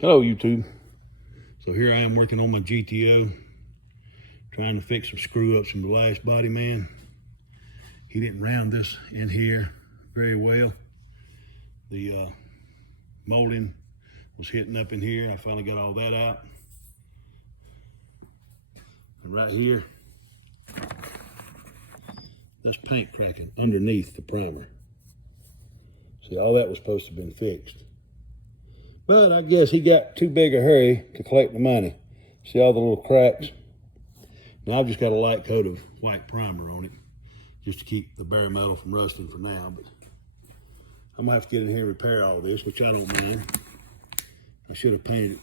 Hello YouTube. So here I am working on my GTO, trying to fix some screw ups in the last body man. He didn't round this in here very well. The molding was hitting up in here. I finally got all that out. And right here, that's paint cracking underneath the primer. See, all that was supposed to have been fixed. But I guess he got too big a hurry to collect the money. See all the little cracks? Now I've just got a light coat of white primer on it just to keep the bare metal from rusting for now. But I'm gonna have to get in here and repair all this, which I don't mind. I should have painted it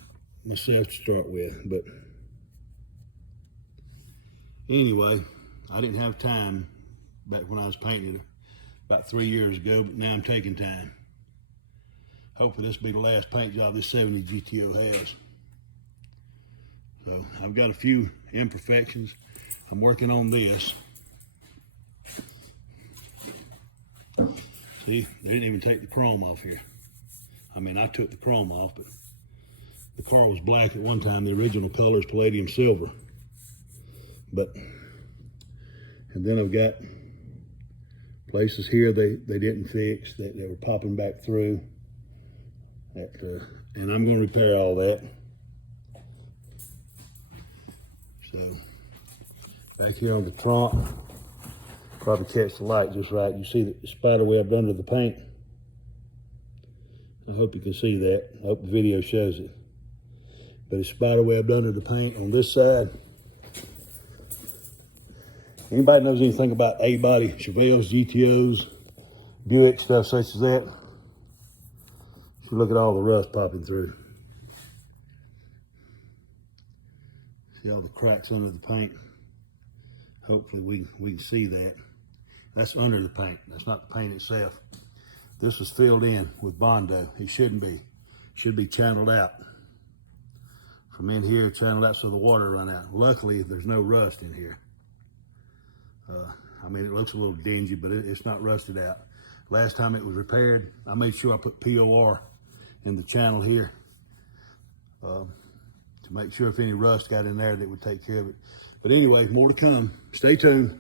myself to start with, but anyway, I didn't have time back when I was painting it about 3 years ago, but now I'm taking time. Hopefully this will be the last paint job this 70 GTO has. So I've got a few imperfections. I'm working on this. See, they didn't even take the chrome off here. I mean, I took the chrome off, but the car was black at one time. The original color is palladium silver. And then I've got places here they didn't fix, that they were popping back through. And I'm going to repair all that. So back here on the trunk, probably catch the light just right. You see the spider webbed under the paint. I hope you can see that. I hope the video shows it. But it's spider webbed under the paint on this side. Anybody knows anything about A-body, Chevelles, GTOs, Buick, stuff such as that? Look at all the rust popping through. See all the cracks under the paint? Hopefully we can see that. That's under the paint. That's not the paint itself. This was filled in with Bondo. It shouldn't be. It should be channeled out. From in here, channeled out so the water run out. Luckily, there's no rust in here. I mean, it looks a little dingy, but it's not rusted out. Last time it was repaired, I made sure I put POR in the channel here to make sure if any rust got in there that it would take care of it. But anyway, more to come. Stay tuned.